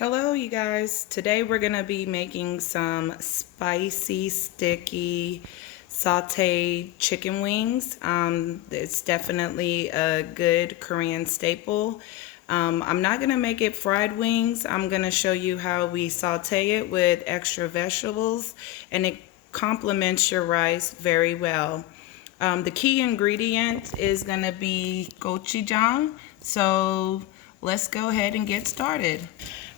Hello, you guys. Today we're going to be making some spicy, sticky, sauteed chicken wings. It's definitely a good Korean staple. I'm not going to make it fried wings. I'm going to show you how we saute it with extra vegetables, and it complements your rice very well. The key ingredient is going to be gochujang. So let's go ahead and get started.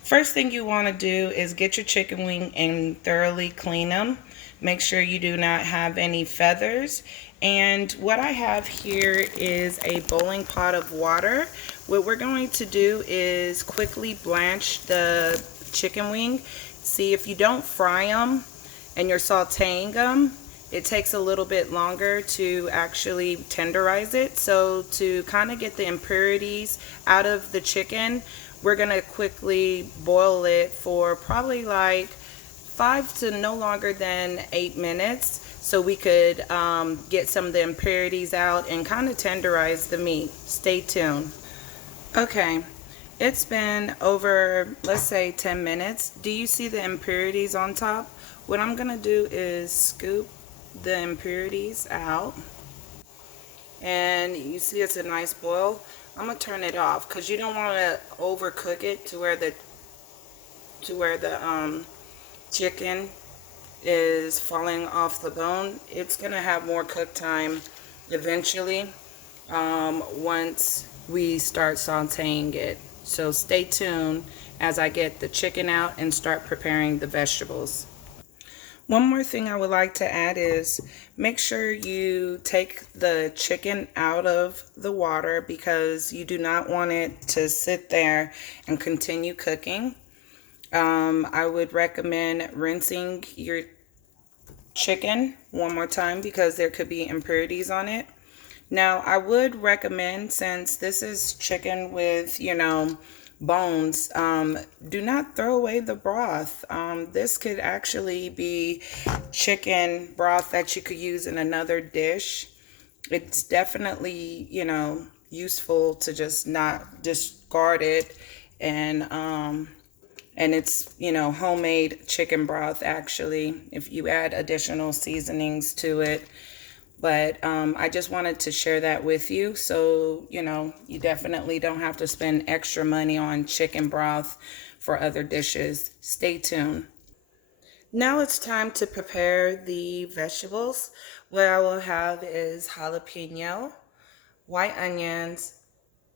First thing you want to do is get your chicken wing and thoroughly clean them. Make sure you do not have any feathers. And what I have here is a boiling pot of water. What we're going to do is quickly blanch the chicken wing. See, if you don't fry them and you're sauteing them, it takes a little bit longer to actually tenderize it. So to kind of get the impurities out of the chicken, we're going to quickly boil it for probably like 5 to no longer than 8 minutes so we could get some of the impurities out and kind of tenderize the meat. Stay tuned. Okay, it's been over, let's say 10 minutes. Do you see the impurities on top? What I'm going to do is scoop the impurities out, and you see it's a nice boil. I'm gonna turn it off because you don't want to overcook it to where the chicken is falling off the bone. It's gonna have more cook time eventually once we start sauteing it. So stay tuned as I get the chicken out and start preparing the vegetables. One more thing I would like to add is make sure you take the chicken out of the water because you do not want it to sit there and continue cooking. I would recommend rinsing your chicken one more time because there could be impurities on it. Now, I would recommend, since this is chicken with, bones, do not throw away the broth. This could actually be chicken broth that you could use in another dish. It's definitely, useful to just not discard it. And it's, homemade chicken broth, actually, if you add additional seasonings to it. But I just wanted to share that with you. So, you definitely don't have to spend extra money on chicken broth for other dishes. Stay tuned. Now it's time to prepare the vegetables. What I will have is jalapeno, white onions,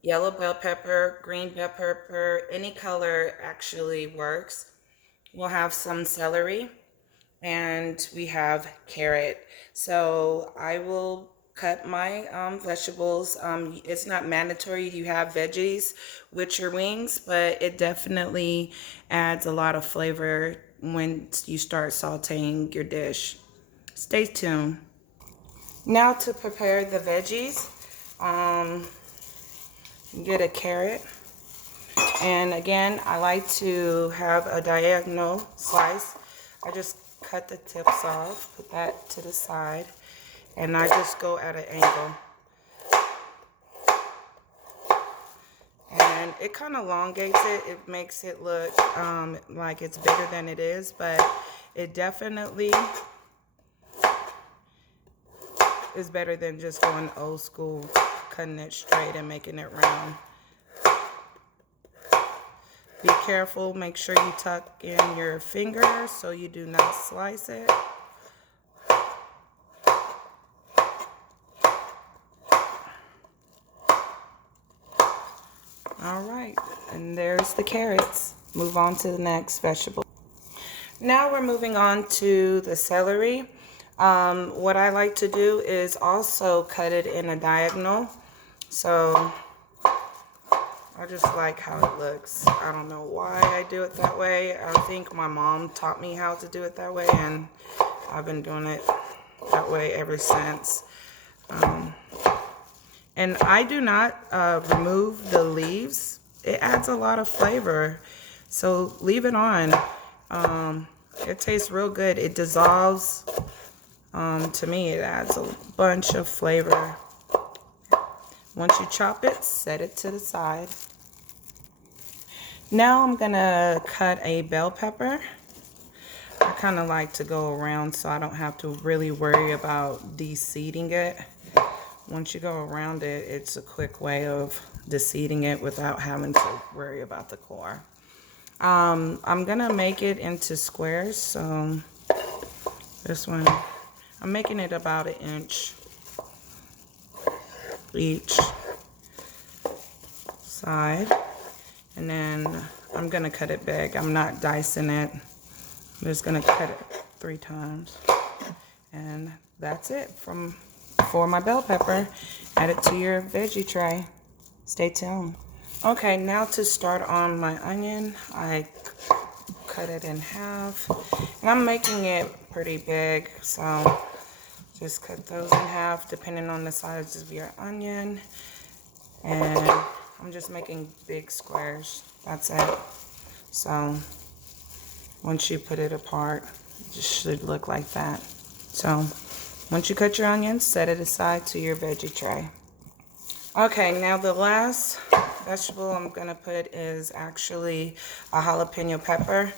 yellow bell pepper, green bell pepper, any color actually works. We'll have some celery, and we have carrot. So I will cut my vegetables. It's not mandatory you have veggies with your wings, but it definitely adds a lot of flavor when you start sauteing your dish. Stay tuned. Now to prepare the veggies, get a carrot. And again, I like to have a diagonal slice. I just cut the tips off, put that to the side, and I just go at an angle. And it kind of elongates it. It makes it look like it's bigger than it is, but it definitely is better than just going old school, cutting it straight and making it round. Be careful, make sure you tuck in your finger so you do not slice it. All right, and there's the carrots. Move on to the next vegetable. Now we're moving on to the celery. What I like to do is also cut it in a diagonal. So I just like how it looks. I don't know why I do it that way. I think my mom taught me how to do it that way, and I've been doing it that way ever since. And I do not remove the leaves. It adds a lot of flavor. So leave it on. It tastes real good. It dissolves. To me, it adds a bunch of flavor. Once you chop it, set it to the side. Now I'm gonna cut a bell pepper. I kind of like to go around so I don't have to really worry about de-seeding it. Once you go around it, it's a quick way of de-seeding it without having to worry about the core. I'm gonna make it into squares, so this one, I'm making it about 1 inch each side, and then I'm gonna cut it big. I'm not dicing it. I'm just gonna cut it 3 times, and that's it for my bell pepper. Add it to your veggie tray. Stay tuned. Okay, now to start on my onion, I cut it in half, and I'm making it pretty big, so just cut those in half depending on the size of your onion. And I'm just making big squares. That's it. So once you put it apart, it just should look like that. So once you cut your onions, set it aside to your veggie tray. Okay, now the last vegetable I'm gonna put is actually a jalapeno pepper.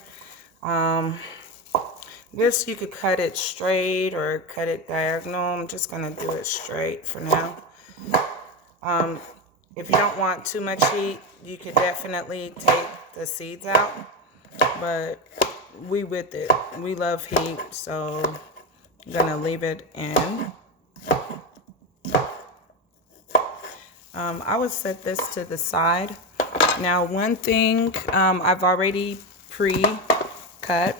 This, you could cut it straight or cut it diagonal. I'm just gonna do it straight for now. If you don't want too much heat, you could definitely take the seeds out, but we with it. We love heat, so I'm gonna leave it in. I would set this to the side. Now, one thing I've already pre-cut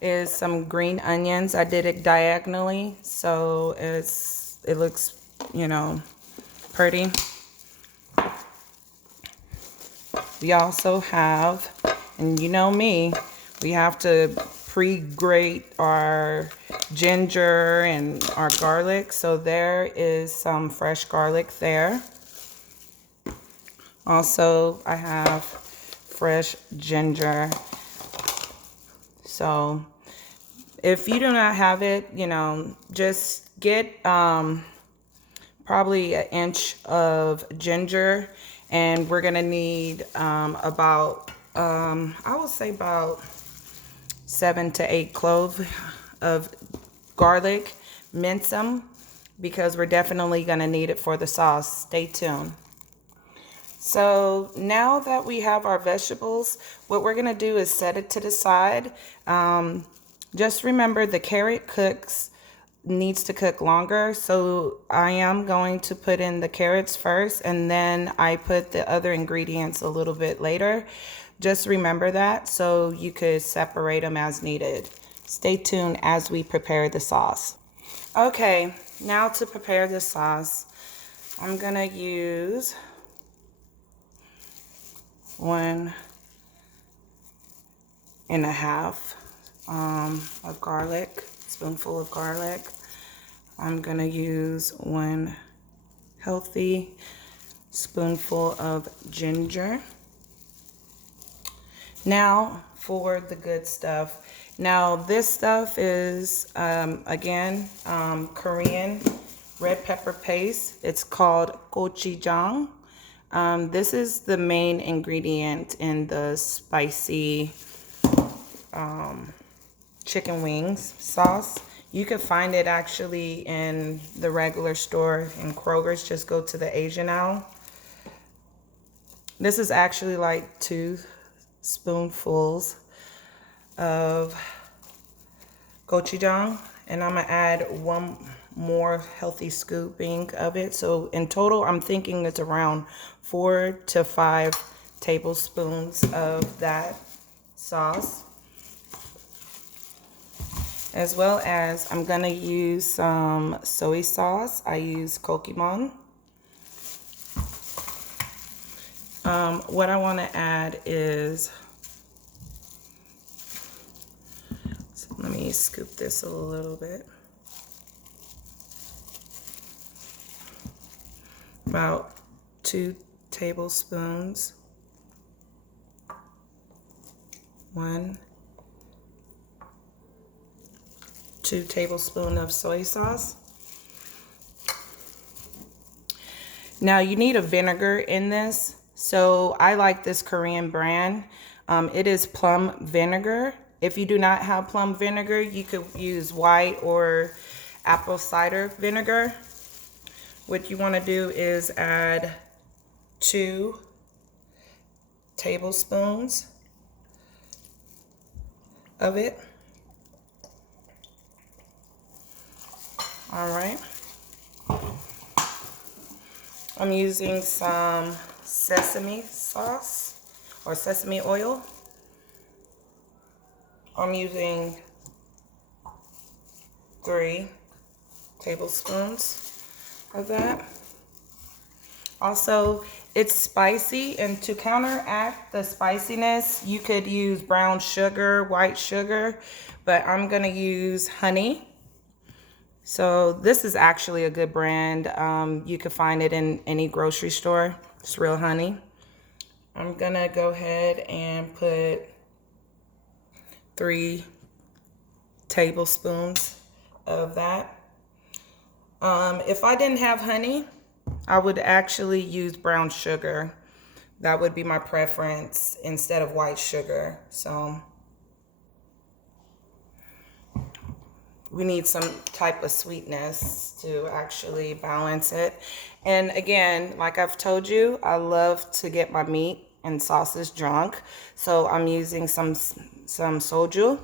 is some green onions. I did it diagonally, so it looks, you know, pretty. We also have, and you know me, we have to pre-grate our ginger and our garlic. So there is some fresh garlic there. Also, I have fresh ginger. So if you do not have it, you know, just get probably 1 inch of ginger, and we're gonna need about I would say about 7 to 8 cloves of garlic. Mince them because we're definitely gonna need it for the sauce. Stay tuned. So now that we have our vegetables, what we're gonna do is set it to the side. Just remember the carrot needs to cook longer, so I am going to put in the carrots first, and then I put the other ingredients a little bit later. Just remember that so you could separate them as needed. Stay tuned as we prepare the sauce. Okay, now to prepare the sauce, I'm gonna use 1.5 of garlic, spoonful of garlic. I'm gonna use 1 healthy spoonful of ginger. Now for the good stuff. Now this stuff is again Korean red pepper paste. It's called gochujang. This is the main ingredient in the spicy chicken wings sauce. You can find it actually in the regular store in Kroger's. Just go to the Asian aisle. This is actually like 2 spoonfuls of gochujang, and I'm gonna add 1 more healthy scooping of it. So in total, I'm thinking it's around 4 to 5 tablespoons of that sauce. As well as I'm gonna use some soy sauce. I use Kokimon. What I want to add is, so let me scoop this a little bit. About 2 tablespoons. 2 tablespoons of soy sauce. Now you need a vinegar in this. So I like this Korean brand. It is plum vinegar. If you do not have plum vinegar, you could use white or apple cider vinegar. What you want to do is add 2 tablespoons of it. All right. I'm using some sesame sauce or sesame oil. I'm using 3 tablespoons of that. Also, it's spicy, and to counteract the spiciness, you could use brown sugar, white sugar, but I'm gonna use honey. So this is actually a good brand. You can find it in any grocery store. It's real honey. I'm gonna go ahead and put 3 tablespoons of that. If I didn't have honey, I would actually use brown sugar. That would be my preference instead of white sugar. So we need some type of sweetness to actually balance it. And again, like I've told you, I love to get my meat and sauces drunk. So I'm using some soju.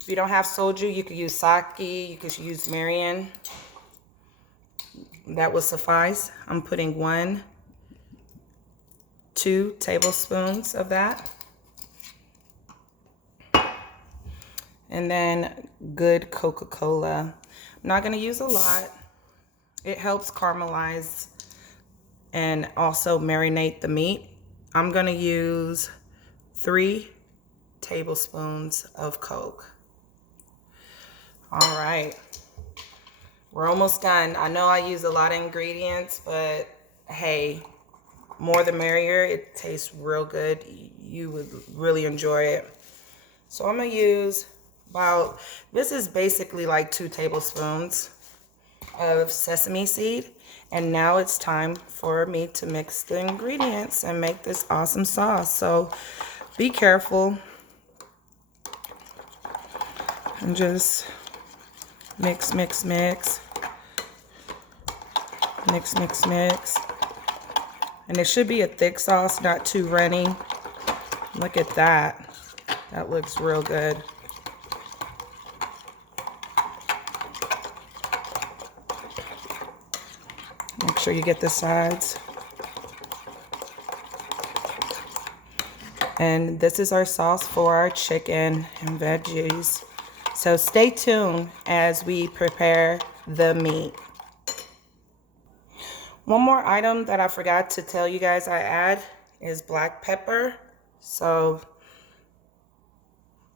If you don't have soju, you could use sake, you could use Marion. That will suffice. I'm putting 2 tablespoons of that. And then good Coca-Cola. I'm not gonna use a lot. It helps caramelize and also marinate the meat. I'm gonna use 3 tablespoons of Coke. All right, we're almost done. I know I use a lot of ingredients, but hey, more the merrier. It tastes real good. You would really enjoy it. So I'm gonna use this is basically like 2 tablespoons of sesame seed. And now it's time for me to mix the ingredients and make this awesome sauce. So be careful and just mix, mix, mix. Mix, mix, mix. And it should be a thick sauce, not too runny. Look at that. That looks real good. Make sure you get the sides. And this is our sauce for our chicken and veggies. So stay tuned as we prepare the meat. One more item that I forgot to tell you guys I add is black pepper. So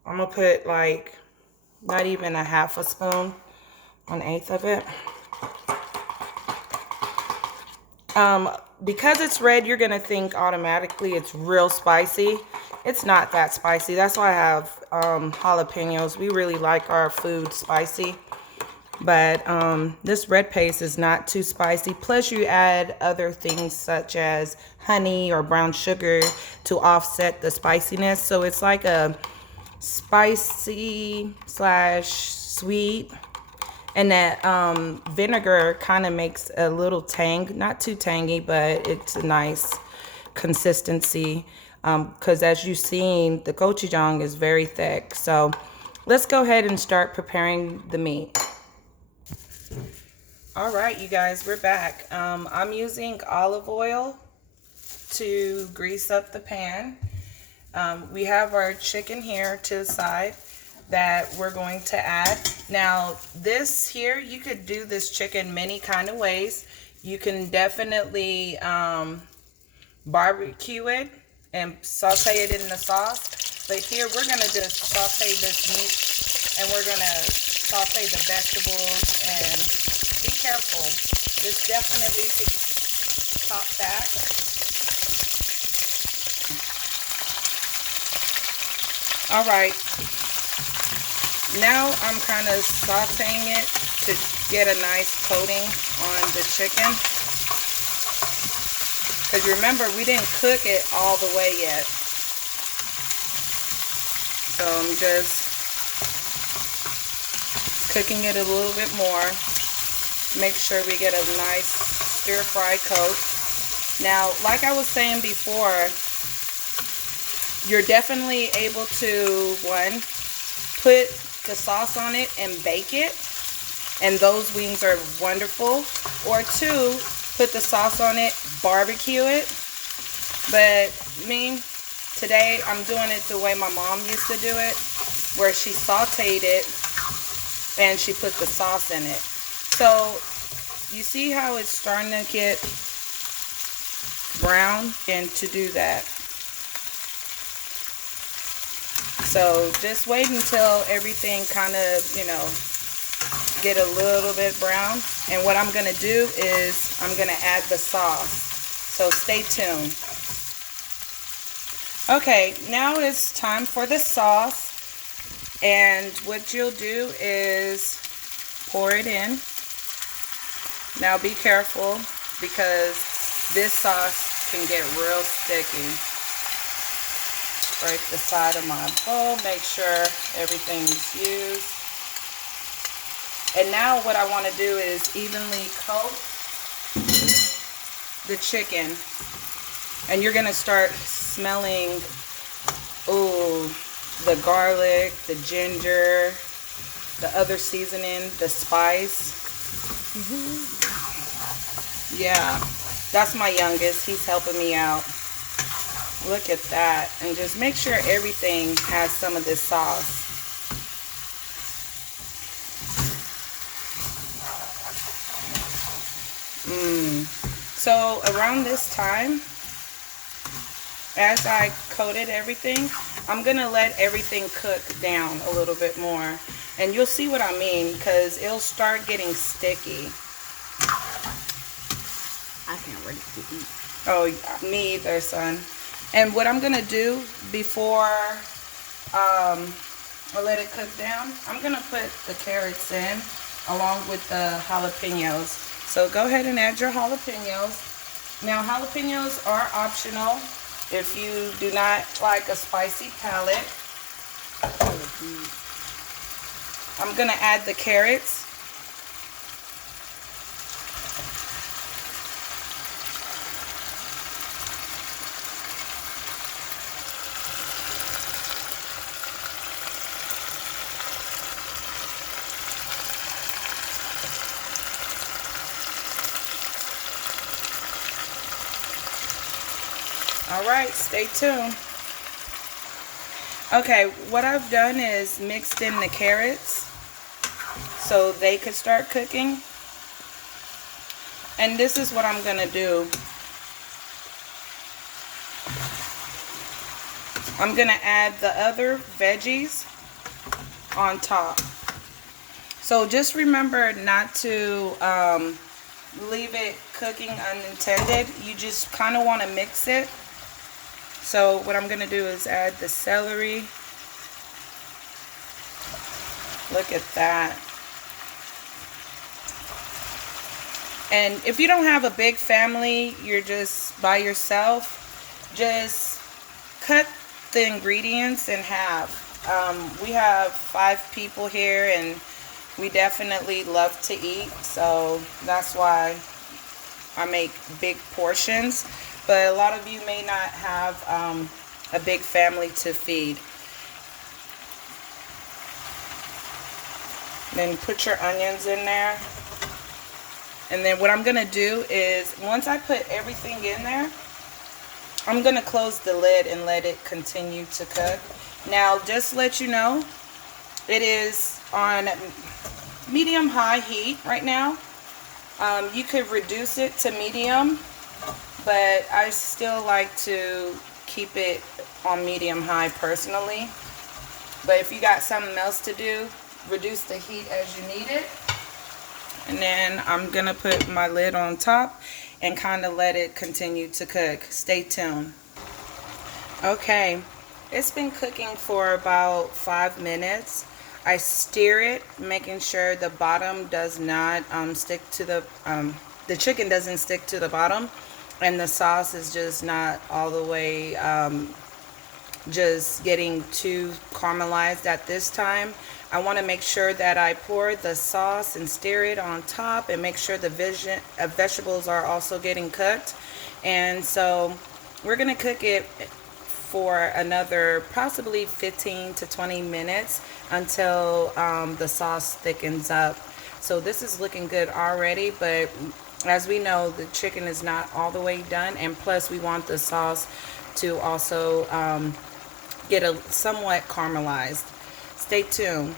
I'm gonna put like not even a half a spoon, 1/8 of it. Because it's red, you're gonna think automatically it's real spicy. It's not that spicy. That's why I have jalapenos. We really like our food spicy. But this red paste is not too spicy. Plus you add other things such as honey or brown sugar to offset the spiciness. So it's like a spicy slash sweet. And that vinegar kind of makes a little tang, not too tangy, but it's a nice consistency. Because as you've seen, the gochujang is very thick. So let's go ahead and start preparing the meat. All right, you guys, we're back. I'm using olive oil to grease up the pan. We have our chicken here to the side that we're going to add. Now this here, you could do this chicken many kind of ways. You can definitely barbecue it and saute it in the sauce. But here we're gonna just saute this meat and we're gonna saute the vegetables. And be careful, this definitely could pop back. All right. Now I'm kind of sauteing it to get a nice coating on the chicken. Because remember, we didn't cook it all the way yet. So I'm just cooking it a little bit more. Make sure we get a nice stir-fry coat. Now, like I was saying before, you're definitely able to, one, put the sauce on it and bake it, and those wings are wonderful. Or two, put the sauce on it, barbecue it. But me, today I'm doing it the way my mom used to do it, where she sauteed it and she put the sauce in it. So you see how it's starting to get brown? And to do that, so just wait until everything kind of, you know, get a little bit brown. And what I'm going to do is I'm going to add the sauce. So stay tuned. Okay, now it's time for the sauce. And what you'll do is pour it in. Now be careful, because this sauce can get real sticky. Scrape the side of my bowl, make sure everything's used. And now what I want to do is evenly coat the chicken. And you're going to start smelling, ooh, the garlic, the ginger, the other seasoning, the spice. Yeah, that's my youngest. He's helping me out. Look at that. And just make sure everything has some of this sauce. So around this time, as I coated everything, I'm going to let everything cook down a little bit more. And you'll see what I mean, because it'll start getting sticky. I can't wait to eat. Oh, me either, son. And what I'm going to do before I let it cook down, I'm going to put the carrots in along with the jalapenos. So go ahead and add your jalapenos. Now, jalapenos are optional if you do not like a spicy palate. I'm going to add the carrots. Alright, stay tuned. Okay, what I've done is mixed in the carrots so they could start cooking. And this is what I'm going to do. I'm going to add the other veggies on top. So just remember not to leave it cooking unintended. You just kind of want to mix it. So what I'm going to do is add the celery. Look at that. And if you don't have a big family, you're just by yourself, just cut the ingredients in half. We have 5 people here, and we definitely love to eat, so that's why I make big portions. But a lot of you may not have a big family to feed. Then put your onions in there. And then what I'm going to do is, once I put everything in there, I'm going to close the lid and let it continue to cook. Now, just to let you know, it is on medium-high heat right now. You could reduce it to medium, but I still like to keep it on medium-high personally. But if you got something else to do, reduce the heat as you need it. And then I'm going to put my lid on top and kind of let it continue to cook. Stay tuned. Okay, it's been cooking for about 5 minutes. I stir it, making sure the bottom does not stick to the chicken doesn't stick to the bottom. and the sauce is just not all the way just getting too caramelized at this time. I want to make sure that I pour the sauce and stir it on top and make sure the vegetables are also getting cooked. And so we're going to cook it for another possibly 15 to 20 minutes until the sauce thickens up. So this is looking good already, but as we know, the chicken is not all the way done, and plus we want the sauce to also get a somewhat caramelized. Stay tuned.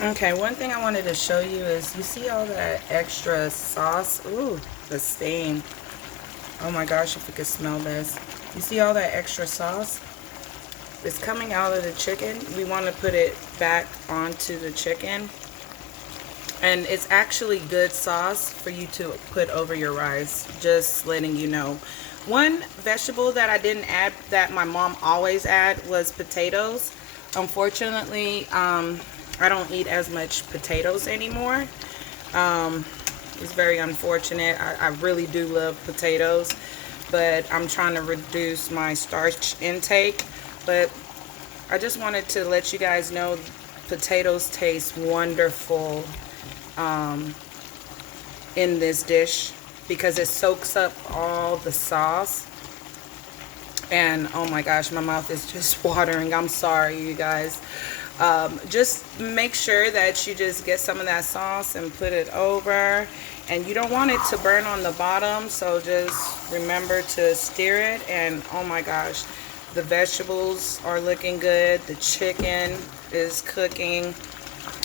Okay, one thing I wanted to show you is, you see all that extra sauce? Ooh, the stain. Oh my gosh, if you could smell this. You see all that extra sauce? It's coming out of the chicken. We want to put it back onto the chicken. And it's actually good sauce for you to put over your rice. Just letting you know. One vegetable that I didn't add that my mom always add was potatoes. Unfortunately, I don't eat as much potatoes anymore. It's very unfortunate. I really do love potatoes, but I'm trying to reduce my starch intake. But I just wanted to let you guys know potatoes taste wonderful in this dish because it soaks up all the sauce. And oh my gosh, my mouth is just watering. I'm sorry, you guys. Just make sure that you just get some of that sauce and put it over. And you don't want it to burn on the bottom, so just remember to stir it. And oh my gosh, the vegetables are looking good. The chicken is cooking.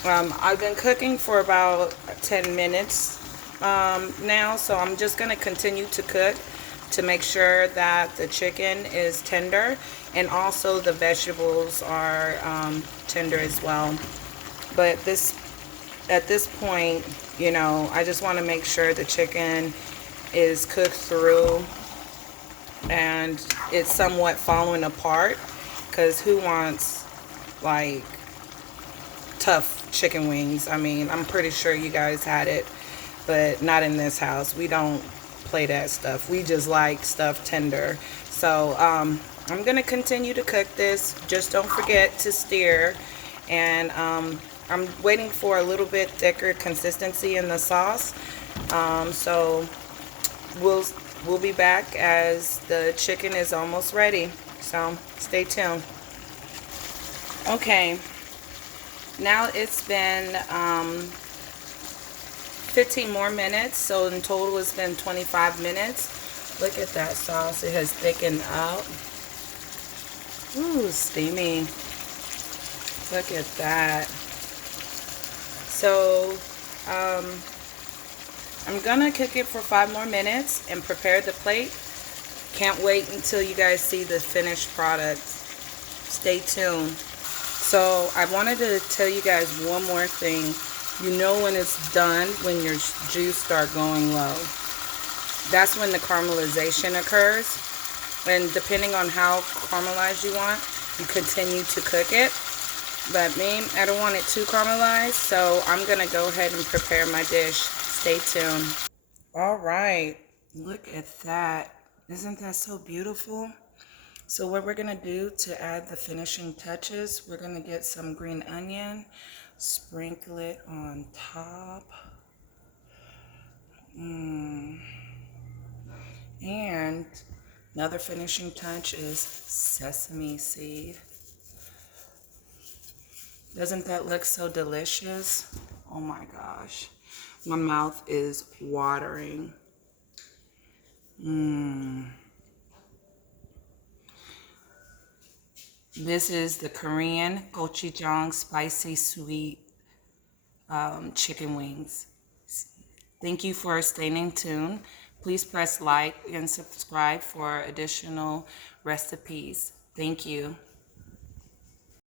I've been cooking for about 10 minutes now, so I'm just going to continue to cook to make sure that the chicken is tender and also the vegetables are tender as well. But at this point, you know, I just want to make sure the chicken is cooked through and it's somewhat falling apart, because who wants like tough chicken wings? I mean, I'm pretty sure you guys had it, but not in this house. We don't play that stuff. We just like stuff tender. So I'm gonna continue to cook this. Just don't forget to stir. And I'm waiting for a little bit thicker consistency in the sauce. So we'll be back as the chicken is almost ready. So stay tuned. Okay, now it's been 15 more minutes, so in total it's been 25 minutes. Look at that sauce, it has thickened up. Ooh, steamy. Look at that. So I'm gonna cook it for 5 more minutes and prepare the plate. Can't wait until you guys see the finished product. Stay tuned. So I wanted to tell you guys one more thing. You know when it's done when your juice start going low. That's when the caramelization occurs. And depending on how caramelized you want, you continue to cook it. But me, I don't want it too caramelized, so I'm gonna go ahead and prepare my dish. Stay tuned. All right, look at that. Isn't that so beautiful? So what we're gonna do to add the finishing touches, we're gonna get some green onion, sprinkle it on top. And another finishing touch is sesame seed. Doesn't that look so delicious? Oh my gosh. My mouth is watering. This is the Korean gochujang spicy sweet chicken wings. Thank you for staying tuned. Please press like and subscribe for additional recipes. Thank you.